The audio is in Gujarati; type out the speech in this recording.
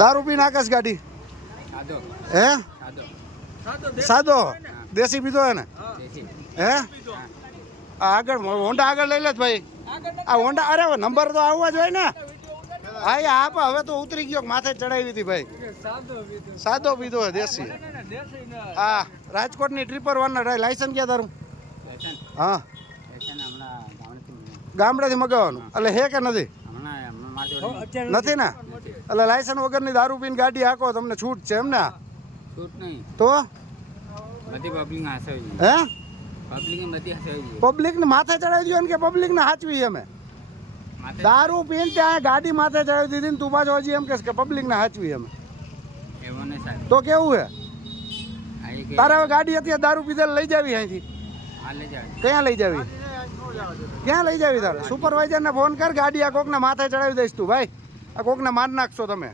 દારૂ પીને આકાશ ગાડી. હે? સાદો દેશી પીધો હે ને હે? આ આગળ હોન્ડા આગળ લઈ લે ભાઈ. આ હોન્ડા અરે નંબર તો આવવા જોઈએ ને. હા આપ હવે તો ઉતરી ગયો માથે ચડાવી હતી ભાઈ. સાદો પીધો હે દેશી. હા રાજકોટની ટ્રીપર વન લાયસન્સ ક્યાં તારું? હા. ગામડેથી મગાવવાનું. એટલે હે કે નથી? નથી ને? એટલે લાયસન્સ વગરની દારૂ પીને ગાડી હાકો તમને છૂટ છે એમ ને? છૂટ નહીં. તો? બધી પબ્લિક હસાવી હે? પબ્લિક બધી હસાવી પબ્લિક ને માથે ચડાવી દો ને કે પબ્લિક ને હાચવી અમે? દારૂ પીને ત્યાં ગાડી માથે ચડાવી દીધી ને તું પાછો હજી એમ કે પબ્લિક ને હાચવી અમે. તો કેવું હે? તારે હવે ગાડી અત્યારે દારૂ પીધેલ લઈ જાવી અહીંથી. આ લઈ જાવ. ક્યાં લઈ જાવી? ક્યાં લઈ જાવી તારે? સુપરવાઇઝર ને ફોન કર, ગાડી આ કોકને માથે ચડાવી દઈશ તું. ભાઈ, આ કોકને માર નાખશો તમે.